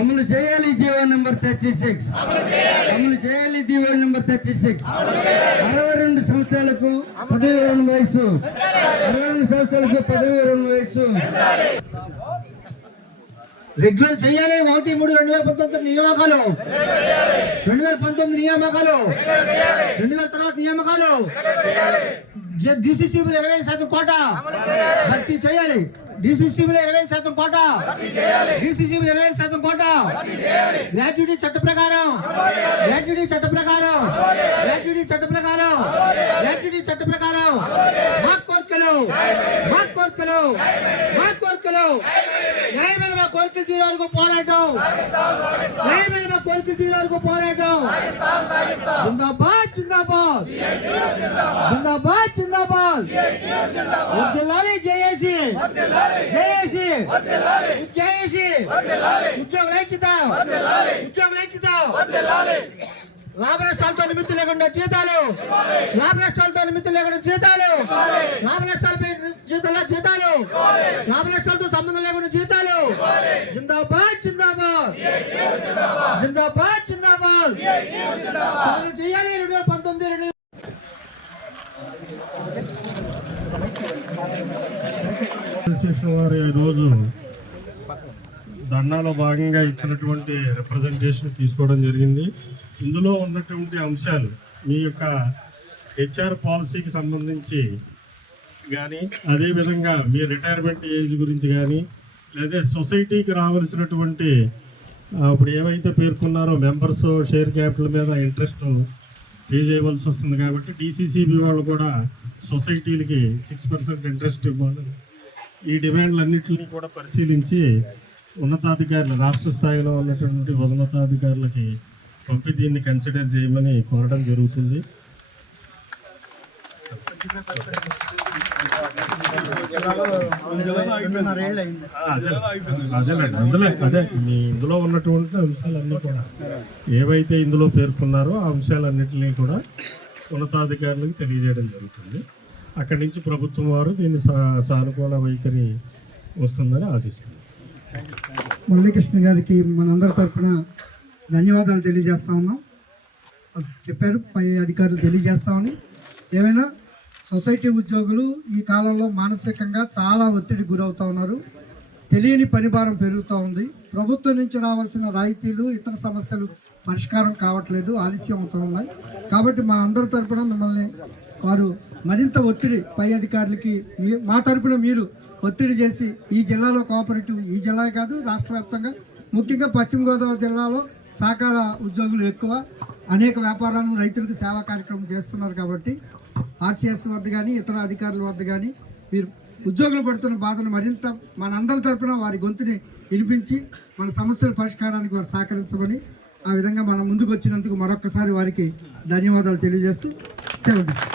అమలు చేయాలి GO number thirty six. అమలు చేయాలి జీవో నెంబర్ థర్టీ సిక్స్. అరవై రెండు సంవత్సరాలకు పదవి విరమణ వయసు అరవై రెండు సంవత్సరాలకు పదవి విరమణ వయసు రెగ్యులర్ చేయాలి. ఒకటి మూడు రెండు వేల పంతొమ్మిది నియామకాలు. రెండు వేల పంతొమ్మిది నియామకాలు. రెండు వేల తర్వాత నియామకాలు. డిసిసి ఇరవై శాతం కోట. భర్తీ చేయాలి. డిసిసి ఇరవై శాతం కోట. డిసిసి ఇరవై శాతం కోట. గ్రాడ్యుటీ చట్ట ప్రకారం. గ్రాడ్యుటీ చట్ట ప్రకారం. గ్రాడ్యుటీ చట్ట ప్రకారం. గ్రాడ్యుటీ చట్ట ప్రకారం. మా కోరికలు. మా కోరికలు. మా కోరికలు. న్యాయమైన మా కోరికలు తీరే వరకు పోరాటం. న్యాయమైన మా కోరికలు తీరే వరకు పోరాటం. జిందాబాద్. జిందాబాద్. వద్దులాలి జేఏసీ. జేఏసీ. జేఏసీ. ఉద్యోగుల ఐక్యత ఉద్యోగుల ఐక్యత లాభ నష్టాలతో నిమిత్తం లేకుండా జీతాలు. లాభ నష్టాలతో నిమిత్తం లేకుండా జీతాలు. లాభ నష్టాలపై జీతాల జీతాలు. లాభ నష్టాలతో సంబంధం లేకుండా జీతాలు. జిందాబాద్ జిందాబాద్. జిందాబాద్. జిందాబాద్ చేయాలి రెండు వేల పంతొమ్మిది రెండు అసోసియేషన్ వారు ఈరోజు ధర్నాలో భాగంగా ఇచ్చినటువంటి రిప్రజెంటేషన్ తీసుకోవడం జరిగింది. ఇందులో ఉన్నటువంటి అంశాలు మీ యొక్క హెచ్ఆర్ పాలసీకి సంబంధించి కానీ అదేవిధంగా మీ రిటైర్మెంట్ ఏజ్ గురించి కానీ లేదా సొసైటీకి రావాల్సినటువంటి ఇప్పుడు ఏమైతే పేర్కొన్నారో మెంబర్స్ షేర్ క్యాపిటల్ మీద ఇంట్రెస్ట్ పే చేయవలసి వస్తుంది కాబట్టి డిసిసిబి వాళ్ళు కూడా సొసైటీలకి సిక్స్ పర్సెంట్ ఇంట్రెస్ట్ ఇవ్వాలి. ఈ డిమాండ్లన్నింటినీ కూడా పరిశీలించి ఉన్నతాధికారులు రాష్ట్ర స్థాయిలో ఉన్నటువంటి ఉన్నతాధికారులకి పంపి దీన్ని కన్సిడర్ చేయమని కోరడం జరుగుతుంది. అదేలేండి అందులో అదే మీ ఇందులో ఉన్నటువంటి అంశాలన్నీ కూడా ఏవైతే ఇందులో పేర్కొన్నారో ఆ అంశాలన్నింటినీ కూడా ఉన్నతాధికారులకు తెలియజేయడం జరుగుతుంది. అక్కడి నుంచి ప్రభుత్వం వారు దీన్ని సా- సానుకూల వైఖరి వస్తుందని ఆశిస్తుంది మురళీకృష్ణ గారికి మనందరి తరఫున ధన్యవాదాలు తెలియజేస్తా ఉన్నాం. చెప్పారు పై అధికారులు తెలియజేస్తామని ఏమైనా సొసైటీ ఉద్యోగులు ఈ కాలంలో మానసికంగా చాలా ఒత్తిడి గురవుతూ ఉన్నారు. తెలియని పనిభారం పెరుగుతూ ఉంది. ప్రభుత్వం నుంచి రావాల్సిన రాయితీలు ఇతర సమస్యలు పరిష్కారం కావట్లేదు ఆలస్యం అవుతున్నాయి కాబట్టి మా అందరి తరపున మిమ్మల్ని వారు మరింత ఒత్తిడి పై అధికారులకి మా తరపున మీరు ఒత్తిడి చేసి ఈ జిల్లాలో కోఆపరేటివ్ ఈ జిల్లా కాదు రాష్ట్ర వ్యాప్తంగా. ముఖ్యంగా పశ్చిమ గోదావరి జిల్లాలో సహకార ఉద్యోగులు ఎక్కువ. అనేక వ్యాపారాలు రైతులకు సేవా కార్యక్రమం చేస్తున్నారు కాబట్టి ఆర్సీఎస్ వద్ద కానీ ఇతర అధికారుల వద్ద కానీ మీరు ఉద్యోగులు పడుతున్న బాధను మరింత మనందరి తరపున వారి గొంతుని వినిపించి మన సమస్యల పరిష్కారానికి వారు సహకరించమని ఆ విధంగా మనం ముందుకు వచ్చినందుకు మరొక్కసారి వారికి ధన్యవాదాలు తెలియజేస్తూ సెలవు